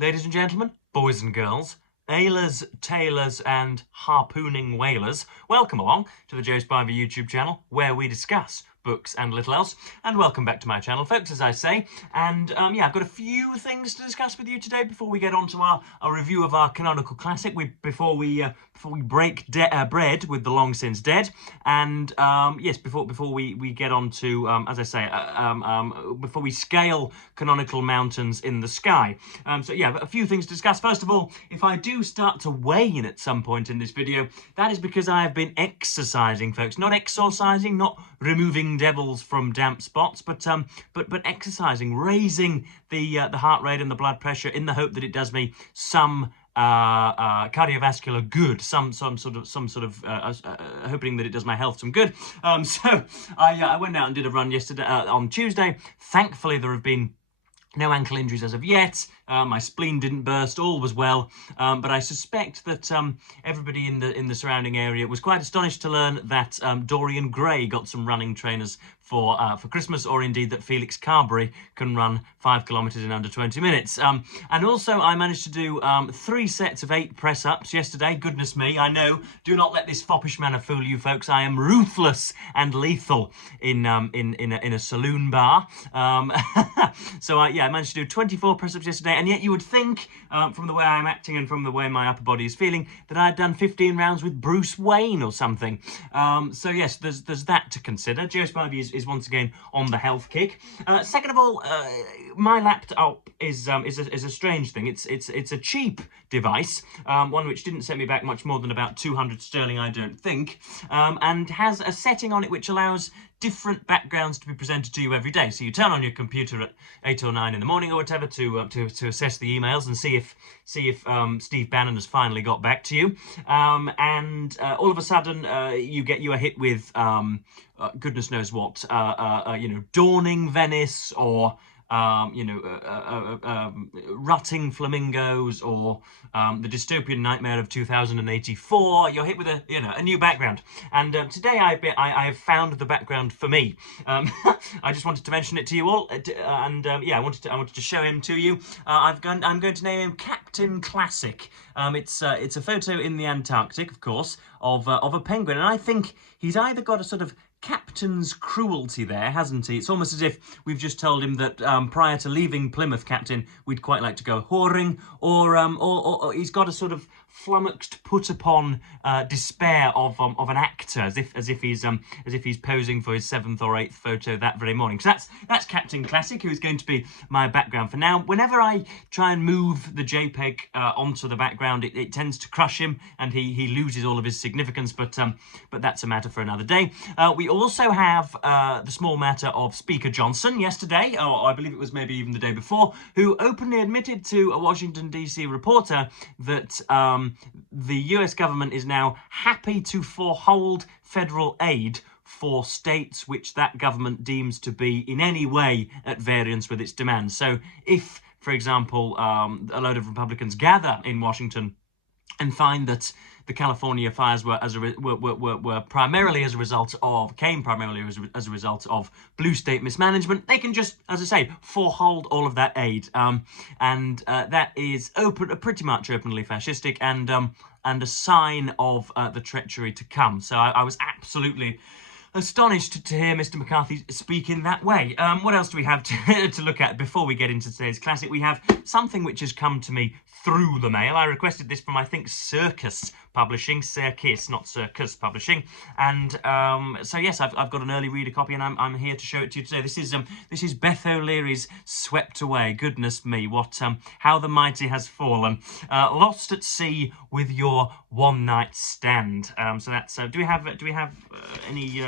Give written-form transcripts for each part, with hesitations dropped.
Ladies and gentlemen, boys and girls, ailers, tailors, and harpooning whalers, welcome along to the Joe Spivey YouTube channel, where we discuss books and little else. And welcome back to my channel, folks, as I say. And yeah, I've got a few things to discuss with you today before we get on to our review of our canonical classic. Before we break bread with the long since dead. And yes, before we get on to as I say, before we scale canonical mountains in the sky. So yeah, a few things to discuss. First of all, if I do start to wane at some point in this video, that is because I have been exercising, folks. Not exorcising, not removing devils from damp spots, but exercising, raising the heart rate and the blood pressure in the hope that it does me some cardiovascular good, some sort of hoping that it does my health some good. So I went out and did a run yesterday on Tuesday. Thankfully, there have been no ankle injuries as of yet. My spleen didn't burst. All was well. But I suspect that everybody in the surrounding area was quite astonished to learn that Dorian Gray got some running trainers for Christmas, or indeed that Felix Carberry can run 5 kilometres in under 20 minutes. And also, I managed to do 3 sets of 8 press-ups yesterday. Goodness me, I know. Do not let this foppish manner fool you, folks. I am ruthless and lethal in a saloon bar. So yeah, I managed to do 24 press-ups yesterday. And yet you would think, from the way I'm acting and from the way my upper body is feeling, that I'd done 15 rounds with Bruce Wayne or something. So yes, there's that to consider. Joe Spivey is once again on the health kick. Second of all, my laptop is a strange thing. It's a cheap device, one which didn't set me back much more than about 200 sterling, I don't think, and has a setting on it which allows different backgrounds to be presented to you every day. So you turn on your computer at 8 or 9 in the morning or whatever to assess the emails and see if Steve Bannon has finally got back to you. And all of a sudden you are hit with goodness knows what, dawning Venice, or rutting flamingos, or the dystopian nightmare of 2084. You're hit with a new background, and today I have found the background for me. I just wanted to mention it to you all, and yeah, I wanted to show him to you. I'm going to name him Captain Classic. It's a photo in the Antarctic, of course, of a penguin, and I think he's either got a sort of captain's cruelty there, hasn't he? It's almost as if we've just told him that prior to leaving Plymouth, Captain, we'd quite like to go whoring, or he's got a sort of flummoxed, put upon despair of an actor, as if he's posing for his 7th or 8th photo that very morning. So that's Captain Classic, who is going to be my background for now. Whenever I try and move the JPEG onto the background, it tends to crush him, and he loses all of his significance. But that's a matter for another day. We also have the small matter of Speaker Johnson yesterday, or I believe it was maybe even the day before, who openly admitted to a Washington DC reporter that the US government is now happy to forehold federal aid for states which that government deems to be in any way at variance with its demands. So if, for example, a load of Republicans gather in Washington and find that the California fires were primarily as a result of blue state mismanagement, they can just, as I say, forehold all of that aid, and that is pretty much openly fascistic, and a sign of the treachery to come. So I was absolutely astonished to hear Mr. McCarthy speak in that way. What else do we have to look at before we get into today's classic? We have something which has come to me through the mail. I requested this from, I think, Circus Publishing, Circus, not Circus Publishing, and so yes, I've got an early reader copy, and I'm here to show it to you today. This is Beth O'Leary's Swept Away. Goodness me, what how the mighty has fallen. Lost at sea with your one night stand. So that's. Do we have any?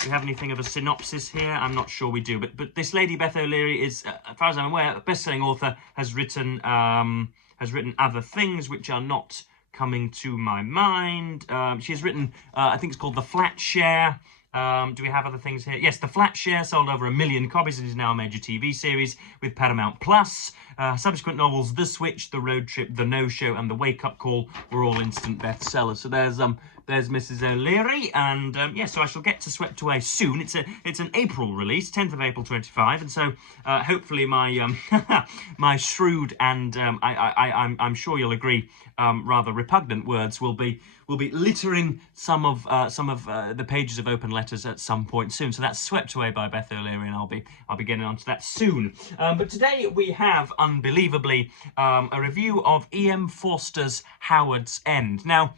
Do we have anything of a synopsis here? I'm not sure we do, but this lady Beth O'Leary is, as far as I'm aware, a best-selling author, has written other things which are not coming to my mind. She has written, I think it's called The Flat Share. Do we have other things here? Yes, The Flat Share sold over 1 million copies and is now a major TV series with Paramount Plus. Subsequent novels, The Switch, The Road Trip, The No Show, and The Wake Up Call were all instant bestsellers. So there's there's Mrs. O'Leary, and yeah, so I shall get to Swept Away soon. It's an April release, 10th of April 25, and so hopefully my my shrewd and I'm sure you'll agree rather repugnant words will be littering some of the pages of open letters at some point soon. So that's Swept Away by Beth O'Leary, and I'll be getting onto that soon. But today we have, unbelievably, a review of E.M. Forster's Howard's End. Now,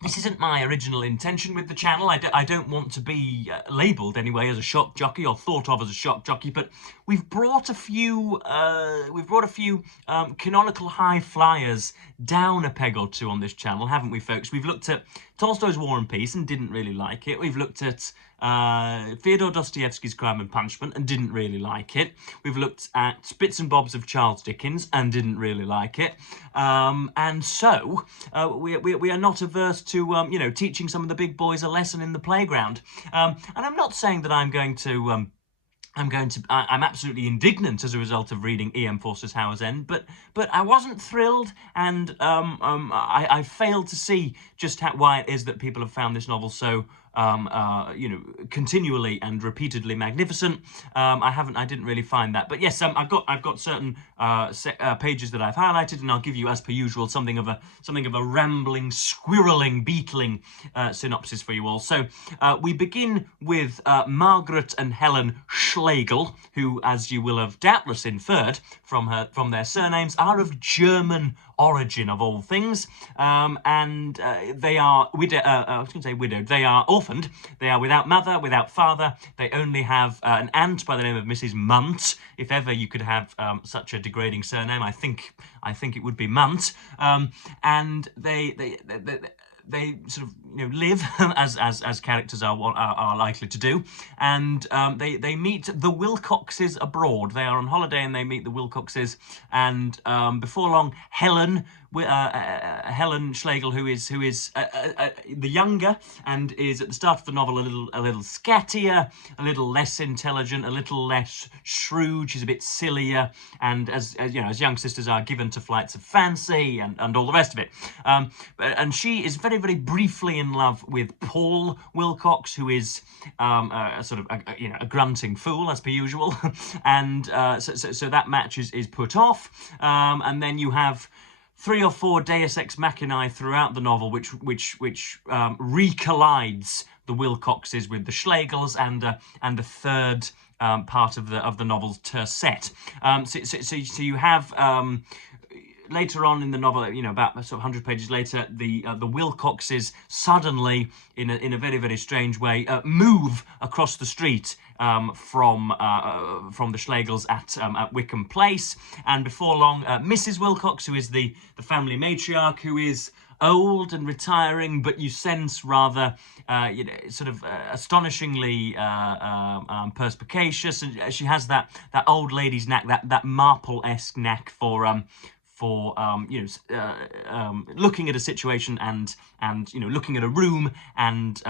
this isn't my original intention with the channel. I don't want to be labelled anyway as a shock jockey or thought of as a shock jockey, but we've brought a few canonical high flyers down a peg or two on this channel, haven't we, folks? We've looked at Tolstoy's War and Peace and didn't really like it. We've looked at Fyodor Dostoevsky's Crime and Punishment and didn't really like it. We've looked at Bits and Bobs of Charles Dickens and didn't really like it. And so we are not averse to you know, teaching some of the big boys a lesson in the playground. And I'm not saying that I'm absolutely indignant as a result of reading E.M. Forster's Howard's End, but I wasn't thrilled, and I failed to see just why it is that people have found this novel so you know, continually and repeatedly magnificent. I didn't really find that, but yes, I've got certain pages that I've highlighted, and I'll give you, as per usual, something of a rambling, squirreling, beetling synopsis for you all. So we begin with Margaret and Helen Schlegel, who, as you will have doubtless inferred from their surnames, are of German origin, of all things, and they are widowed. They are orphaned. They are without mother, without father. They only have an aunt by the name of Mrs. Munt. If ever you could have such a degrading surname, I think it would be Munt. And they sort of, you know, live as characters are likely to do, and they meet the Wilcoxes abroad. They are on holiday and they meet the Wilcoxes, and before long, Helen Schlegel, who is the younger and is at the start of the novel a little scattier, a little less intelligent, a little less shrewd. She's a bit sillier, and as you know, as young sisters are, given to flights of fancy and all the rest of it. And she is very, very briefly in love with Paul Wilcox, who is a sort of a grunting fool, as per usual, and so that match is put off, and then you have 3 or 4 Deus Ex Machinae throughout the novel, which recollides the Wilcoxes with the Schlegels, and the third part of the novel's tercet. So you have later on in the novel, you know, about sort of 100 pages later, the Wilcoxes suddenly, in a very, very strange way, move across the street from the Schlegels at Wickham Place, and before long, Mrs. Wilcox, who is the family matriarch, who is old and retiring, but you sense rather, you know, sort of astonishingly perspicacious, and she has that old lady's knack, that Marple-esque knack for you know, looking at a situation and you know, looking at a room and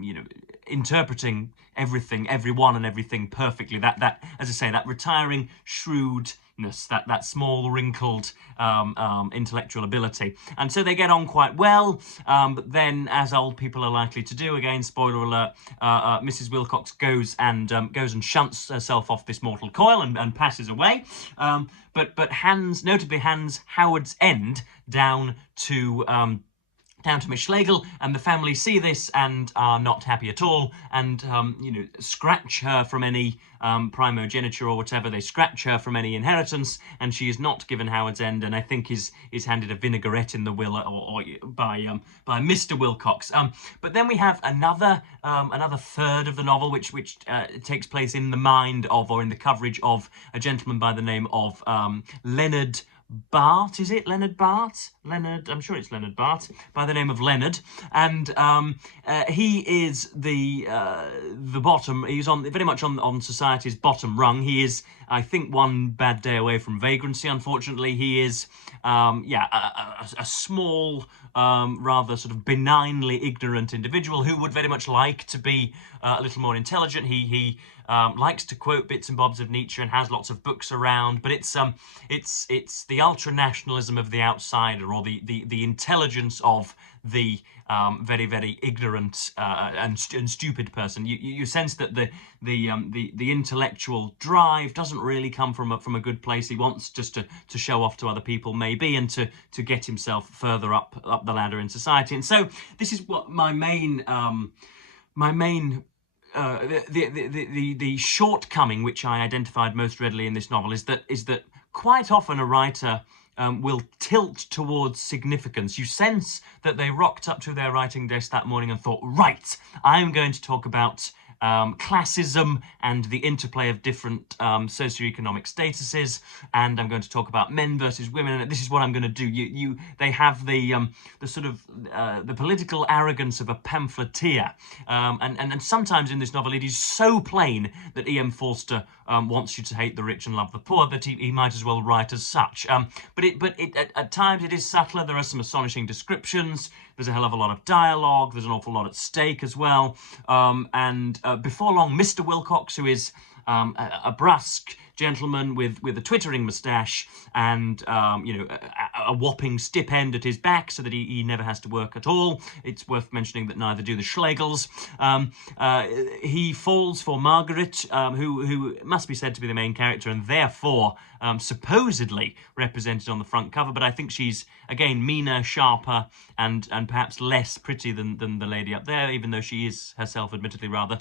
you know, interpreting everything, everyone and everything perfectly. That as I say, that retiring shrewdness, that small wrinkled intellectual ability, and so they get on quite well. But then, as old people are likely to do, again, spoiler alert, Mrs. Wilcox goes and shunts herself off this mortal coil and passes away. But notably hands Howard's End down to Miss Schlegel, and the family see this and are not happy at all, and you know, scratch her from any primogeniture or whatever. They scratch her from any inheritance, and she is not given Howard's End, and I think is handed a vinaigrette in the will or by Mr. Wilcox. But then we have another third of the novel, which takes place in the mind of, or in the coverage of, a gentleman by the name of Leonard Bart, is it? Leonard Bart? I'm sure it's Leonard Bart, by the name of Leonard, and he is the bottom. He's very much on society's bottom rung. He is, I think, one bad day away from vagrancy. Unfortunately, he is, a small, rather sort of benignly ignorant individual who would very much like to be a little more intelligent. He likes to quote bits and bobs of Nietzsche and has lots of books around, but it's the ultra-nationalism of the outsider, or the intelligence of the very, very ignorant and stupid person. You sense that the intellectual drive doesn't really come from a good place. He wants just to show off to other people, maybe, and to get himself further up the ladder in society. And so this is what my main the shortcoming which I identified most readily in this novel is that quite often a writer will tilt towards significance. You sense that they rocked up to their writing desk that morning and thought, right, I'm going to talk about classism and the interplay of different socioeconomic statuses, and I'm going to talk about men versus women, and this is what I'm going to do. They have the sort of the political arrogance of a pamphleteer, and sometimes in this novel it is so plain that E.M. Forster wants you to hate the rich and love the poor that he might as well write as such. But at times it is subtler. There are some astonishing descriptions. There's a hell of a lot of dialogue. There's an awful lot at stake as well. And before long, Mr. Wilcox, who is a brusque gentleman with a twittering moustache and a whopping stipend at his back so that he never has to work at all. It's worth mentioning that neither do the Schlegels. He falls for Margaret, who must be said to be the main character and therefore supposedly represented on the front cover, but I think she's again meaner, sharper, and perhaps less pretty than the lady up there, even though she is herself admittedly rather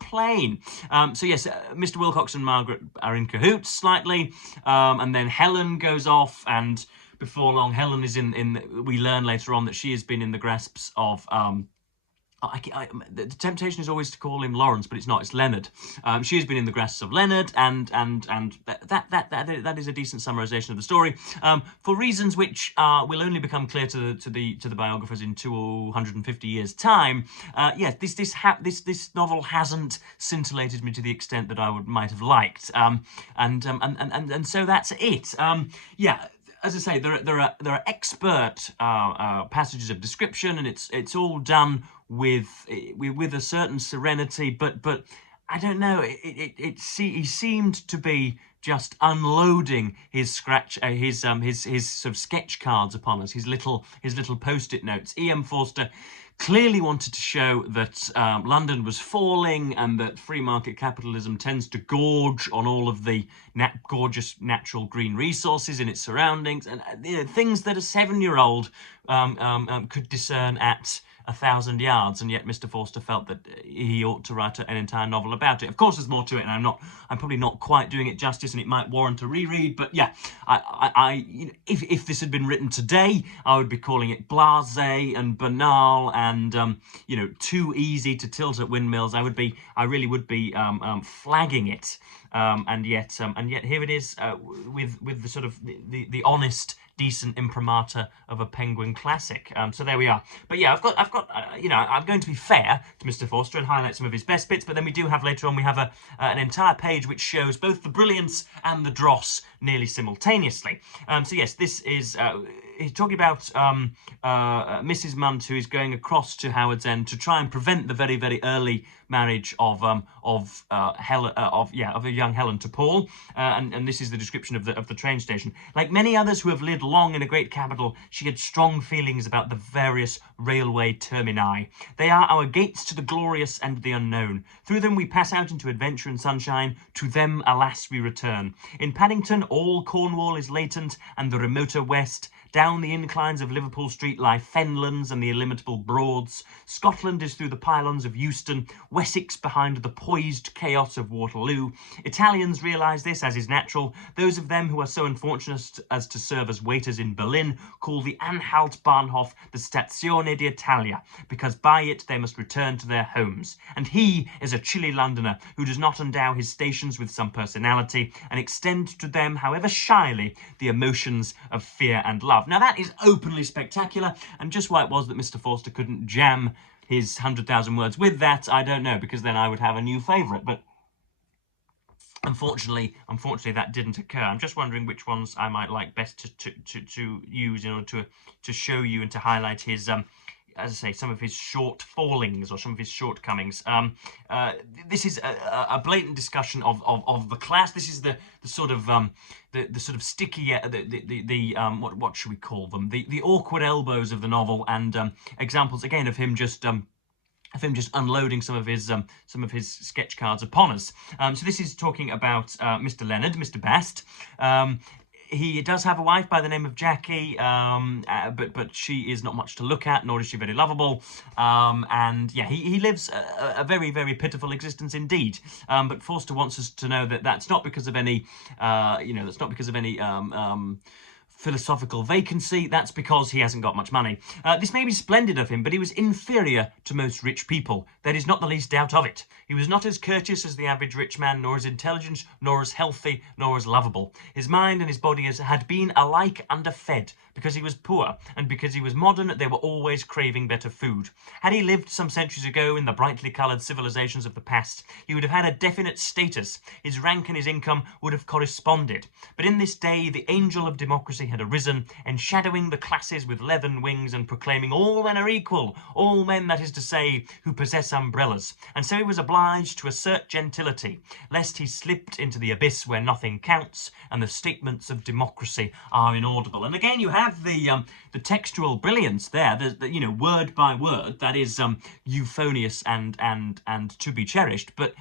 plain. So yes, Mr. Wilcox and Margaret are in cahoots slightly, and then Helen goes off, and before long Helen is we learn later on that she has been in the grasps of the temptation is always to call him Lawrence, but it's not. It's Leonard. She has been in the grasps of Leonard, and that is a decent summarization of the story. For reasons which will only become clear to the biographers in 250 years' time. Yes, this novel hasn't scintillated me to the extent that I might have liked. And so that's it. Yeah. As I say, there are expert passages of description, and it's all done with a certain serenity. But I don't know. He seemed to be just unloading his sort of sketch cards upon us, his little post-it notes. E.M. Forster clearly wanted to show that London was falling and that free market capitalism tends to gorge on all of the gorgeous natural green resources in its surroundings, and things that a 7-year-old could discern at 1,000 yards, and yet Mr. Forster felt that he ought to write an entire novel about it. Of course, there's more to it, and I'm probably not quite doing it justice, and it might warrant a reread. But yeah, if this had been written today, I would be calling it blasé and banal and too easy to tilt at windmills. I really would be flagging it, and yet here it is with the sort of the honest, decent imprimatur of a Penguin classic. So there we are. But yeah, I've got I'm going to be fair to Mr. Forster and highlight some of his best bits, but then we do have later on, we have an entire page which shows both the brilliance and the dross nearly simultaneously. So yes, this is he's talking about Mrs. Munt, who is going across to Howard's End to try and prevent the very, very early marriage of a young Helen to Paul, and this is the description of the train station. Like many others who have lived long in a great capital, she had strong feelings about the various railway termini. They are our gates to the glorious and the unknown. Through them we pass out into adventure and sunshine. To them, alas, we return. In Paddington, all Cornwall is latent, and the remoter west. Down the inclines of Liverpool Street lie fenlands and the illimitable Broads. Scotland is through the pylons of Euston, Wessex behind the poised chaos of Waterloo. Italians realise this, as is natural. Those of them who are so unfortunate as to serve as waiters in Berlin call the Anhalt-Bahnhof the Stazione d'Italia, because by it they must return to their homes. And he is a chilly Londoner who does not endow his stations with some personality and extend to them, however shyly, the emotions of fear and love. Now that is openly spectacular, and just why it was that Mr. Forster couldn't jam his 100,000 words with that, I don't know, because then I would have a new favourite, but unfortunately that didn't occur. I'm just wondering which ones I might like best to use in order to show you and to highlight his as I say, some of his shortfallings or some of his shortcomings. This is a blatant discussion of the class. This is the sort of the sort of sticky, what should we call them? The awkward elbows of the novel, and examples again of him just unloading some of his sketch cards upon us. So this is talking about Mr. Leonard, Mr. Bast. He does have a wife by the name of Jackie, but she is not much to look at, nor is she very lovable. And yeah, he lives a very, very pitiful existence indeed. But Forster wants us to know that that's not because of any, that's not because of any philosophical vacancy. That's because he hasn't got much money. This may be splendid of him, but he was inferior to most rich people. There is not the least doubt of it. He was not as courteous as the average rich man, nor as intelligent, nor as healthy, nor as lovable. His mind and his body had been alike underfed. Because he was poor, and because he was modern, they were always craving better food. Had he lived some centuries ago in the brightly coloured civilizations of the past, he would have had a definite status. His rank and his income would have corresponded. But in this day, the angel of democracy had arisen, enshadowing the classes with leathern wings and proclaiming all men are equal, all men, that is to say, who possess umbrellas. And so he was obliged to assert gentility, lest he slipped into the abyss where nothing counts, and the statements of democracy are inaudible. And again, you have the textual brilliance there, word by word, that is euphonious and to be cherished. But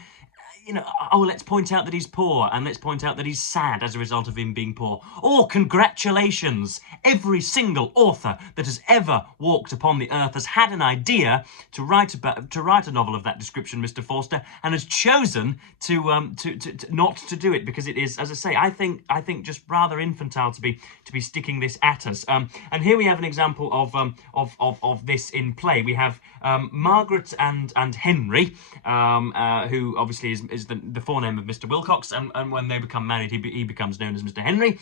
let's point out that he's poor, and let's point out that he's sad as a result of him being poor. Or congratulations! Every single author that has ever walked upon the earth has had an idea to write a novel of that description, Mr. Forster, and has chosen to not to do it because it is, as I say, I think just rather infantile to be sticking this at us. And here we have an example of this in play. We have Margaret and Henry, who obviously is the forename of Mr. Wilcox, and when they become married, he becomes known as Mr. Henry,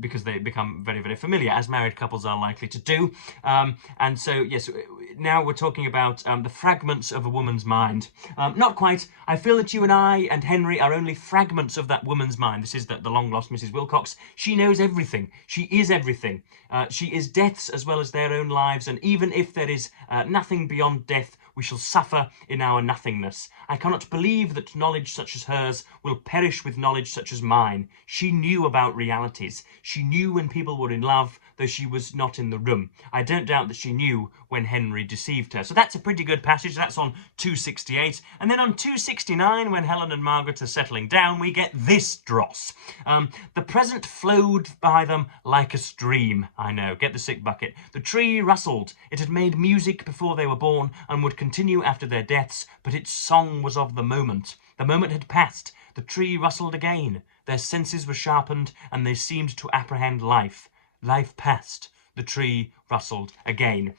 because they become very, very familiar, as married couples are likely to do. And so, yes, now we're talking about the fragments of a woman's mind. Not quite. I feel that you and I and Henry are only fragments of that woman's mind. This is the long-lost Mrs. Wilcox. She knows everything. She is everything. She is death's as well as their own lives, and even if there is nothing beyond death, we shall suffer in our nothingness. I cannot believe that knowledge such as hers will perish with knowledge such as mine. She knew about realities. She knew when people were in love, though she was not in the room. I don't doubt that she knew when Henry deceived her. So that's a pretty good passage. That's on 268. And then on 269, when Helen and Margaret are settling down, we get this dross. The present flowed by them like a stream. I know, get the sick bucket. The tree rustled. It had made music before they were born and would continue after their deaths, but its song was of the moment. The moment had passed. The tree rustled again. Their senses were sharpened, and they seemed to apprehend life. Life passed. The tree rustled again.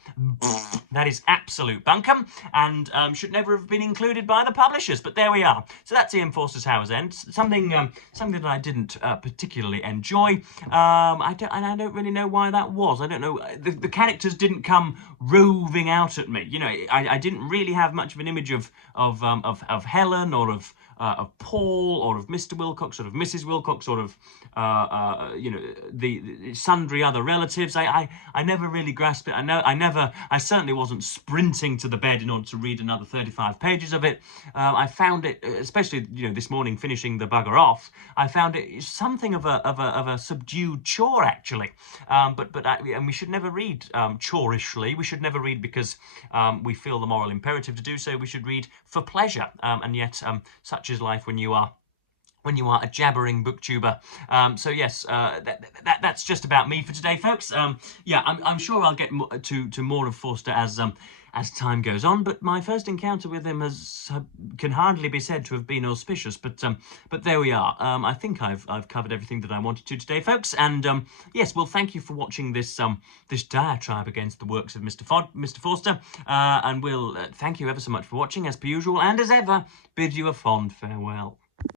That is absolute bunkum, and should never have been included by the publishers, but there we are. So that's Ian Forster's Howards End. Something that I didn't particularly enjoy. I don't really know why that was. I don't know. The characters didn't come roving out at me. I didn't really have much of an image of Helen or of Paul or of Mr. Wilcox or of Mrs. Wilcox or of the sundry other relatives. I never really grasped it. I certainly wasn't sprinting to the bed in order to read another 35 pages of it. I found it, especially this morning finishing the bugger off, I found it something of a subdued chore actually. And we should never read chorishly. We should never read because we feel the moral imperative to do so. We should read for pleasure. And yet such is life when you are a jabbering booktuber. So yes, that's just about me for today, folks. I'm sure I'll get to more of Forster as time goes on, but my first encounter with him can hardly be said to have been auspicious. But there we are. I think I've covered everything that I wanted to today, folks. And yes, well, thank you for watching this diatribe against the works of Mr. Forster. And we'll thank you ever so much for watching, as per usual, and as ever, bid you a fond farewell.